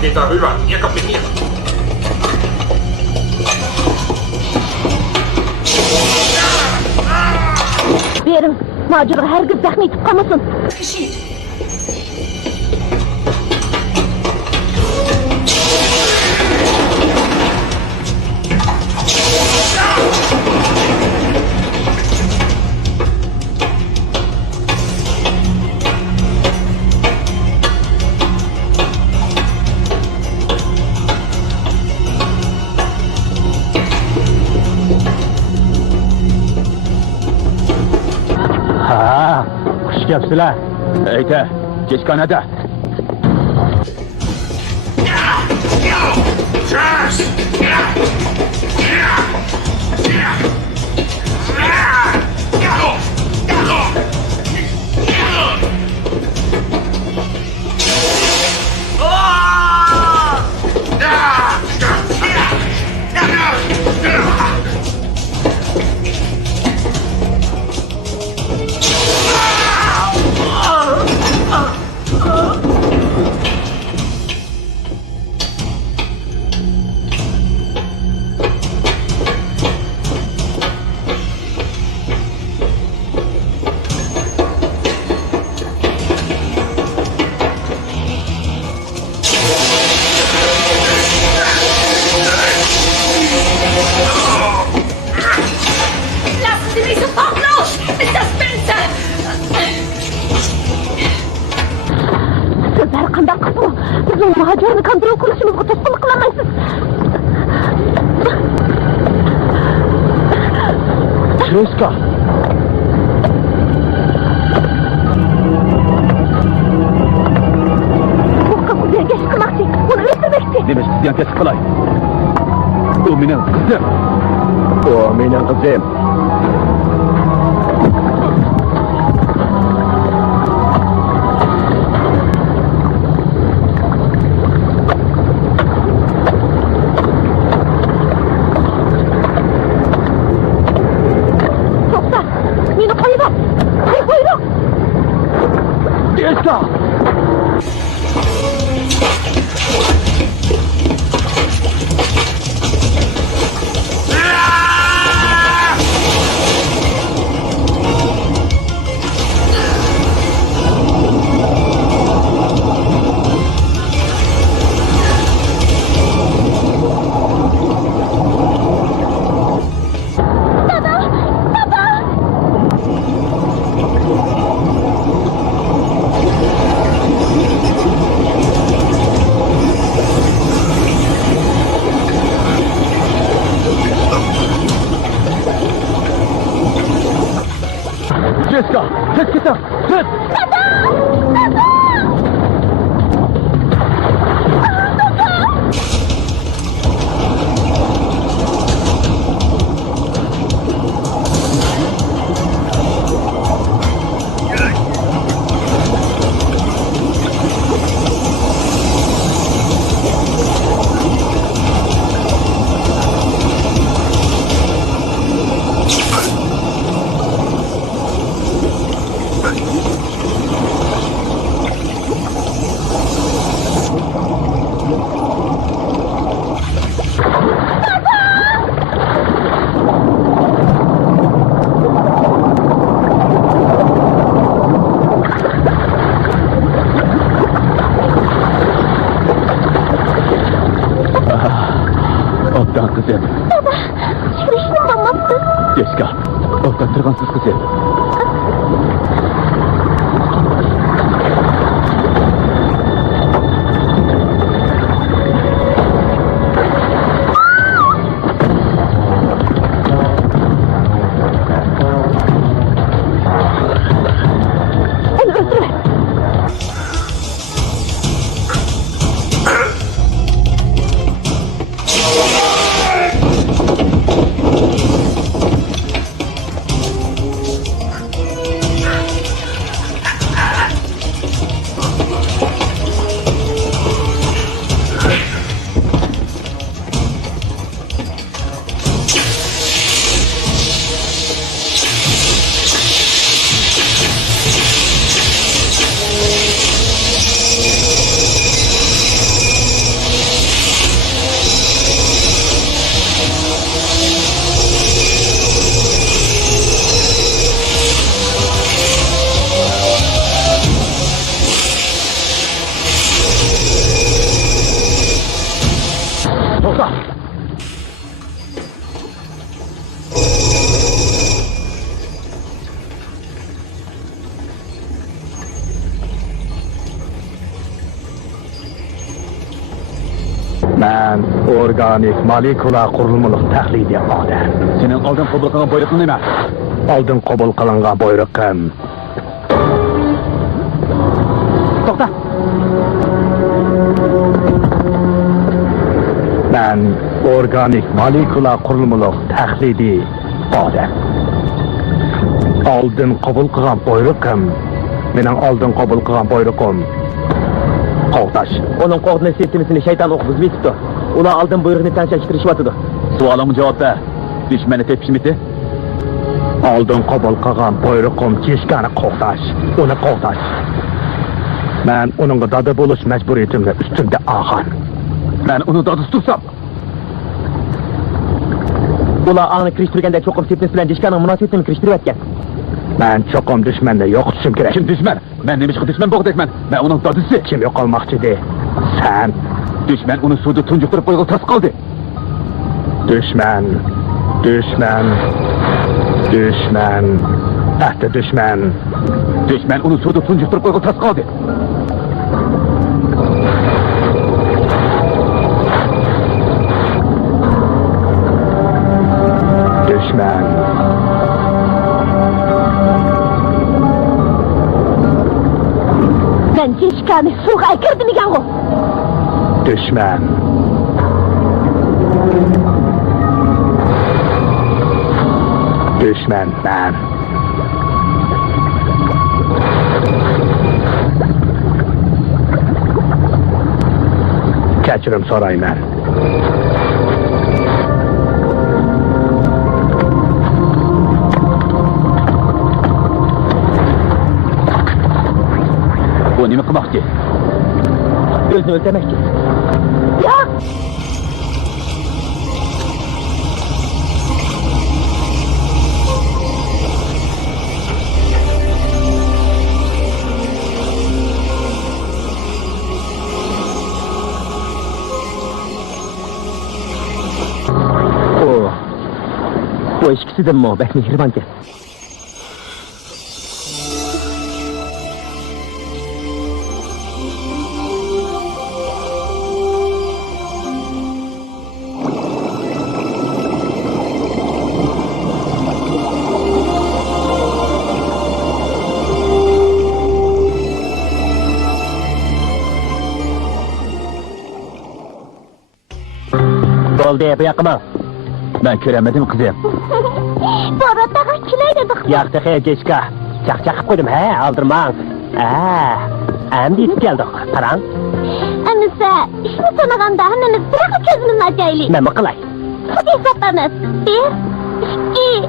Người ta hủy loạn nghĩa cấp bên kia. Berim, Majurga hergiz zahmi yetib qolmasin. Kishit. Xush kelibsizlar. Ayta, kechqanada. Lassen Sie mich sofort los! Mr. Spencer! Siz har qanday qilib bizning Majurni kontrol qilishimizga to'sqinlik qilolmaysiz. Treska. Bu qiz bizga ish qilmoqchi, uni o'ldirmoqchi. Demak, sizga kesib qilay. U mening qizim. U mening qizim. To'xta, meni qo'yib ol. Qo'yib. Treska. Treska, tez ketin. Tez. Obdan qizim. Yurishim bo'lmabdi. Treska. Obdan turgansiz qizim. Uni o'ldirma. Ben organik molekula qurilmaliq tahliliy odam. Sening oldin qabul qilgan buyruqing nima? Oldin qabul qilingan buyruqim. To'xta. Ben organik molekula qurilmaliq tahliliy odam. Oldin qabul qilgan buyruqim. Mening oldin qabul qilgan buyruqim. Qo'rqtash. Onun qo'rqitma sistemasini shayton o'qib buzibdi. Ular oldin buyruqni tanishtirishyotidu. Savolimga javob ber. Dushmanni tepishmidi? Oldin qabul qilgan buyruqim kechgani qo'rqtash. Uni qo'rqtash. Men uningga dada bo'lish majburiyatimni ustimda olgan. Men uni dadasi tutsam. Ular a'ni kirishtirganda cho'qim sepnis bilan dishkaning munosabatini kirishtiryotgan. Ben çokum düşmanla yo'qotishim kerak. Kim düşman? Ben nima qilib düşman bo'g'dayman? Ben uning dadasi. Kim yo'qolmoqchi edi? Sen. Düşman uni suvda tunjuqtirib qo'ygan tas qoldi. Düşman. Ahdi düşman. Düşman uni suvda tunjuqtirib qo'ygan tas qoldi. Düşman. Ben kechkani suvga kirdim ekan-ku. Düşman. Düşman ben. Kechirim so'rayman. Bu nima qilmoqchi? O'zini o'ldirmoqchi. Yo'q. Bu ikisidan muhabbet mehribanken. Oldu, bu yakma. Ben göremedim kızım. Borataga kilaydik. Yaktı he geçka. Çak koydum he aldırmağın. Endi yetip geldik. Paran. Anısa, işini tanıganda hammamiz bırakıp közümüzün acayli. Ben mi kılay? Hadi hesaplanız. 1, 2,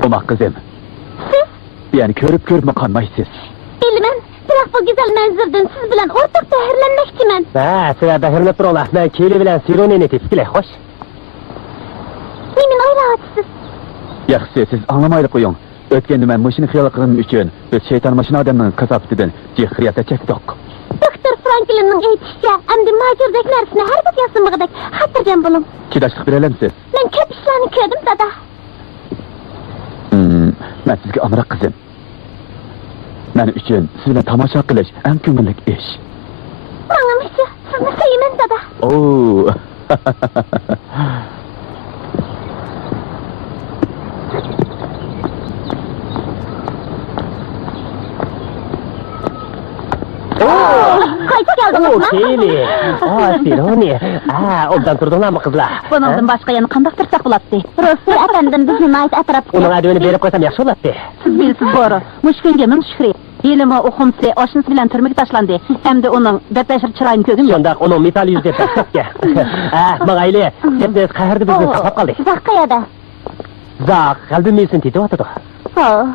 3. Umak kızım. Siz? Yani körüp mü kanmayısız? Bilmem. Bırak bu güzel menzilden siz bilen ortak zehirlenmekçimen. Sıra behirli durula. Ben keli bilen sironini tepkile, hoş. Nemin oyla açsız. Yaxşı, siz anlamaylı koyun. Ötkendi ben maşını xiyal kılım üçün, biz şeytan maşını adamın kasaptıdın, cihriyata çektik. Doktor Franklin'in eğitişçe, emdi macurdaki nersine her bir yasımıqdak, hatırcan bulun. Kidaşlık bilelim siz. Ben köp işlerini kördüm dada. Ben sizge amrak kızım. Benim üçün sizinle tamaşa kılış en kömürlük iş. Anlamışçı, sizni sevmen dada. Oo. Kayıt geldiniz mi? Keli. Sironi. Obdan turdunlar mı kızlar? Bunun başka yanı kandaktırsak bulattı. Rossi efendim bizim ait atrap. Onun adını verip koysam yaxşı olattı. Siz bilsiz boru. Muşkunga min şükri. Yelimi oxumsi oşunuz bilen türmüge taşlandı. Hem de onun bepeşir çırayını kögüm yok. Şondak onun metal yüzde taşlapke. Mağayli. Hepiniz kahırdı bizni saqlap kaldı. Zakkaya da. Zaq, kalbim bilsin titi otudu. Oh.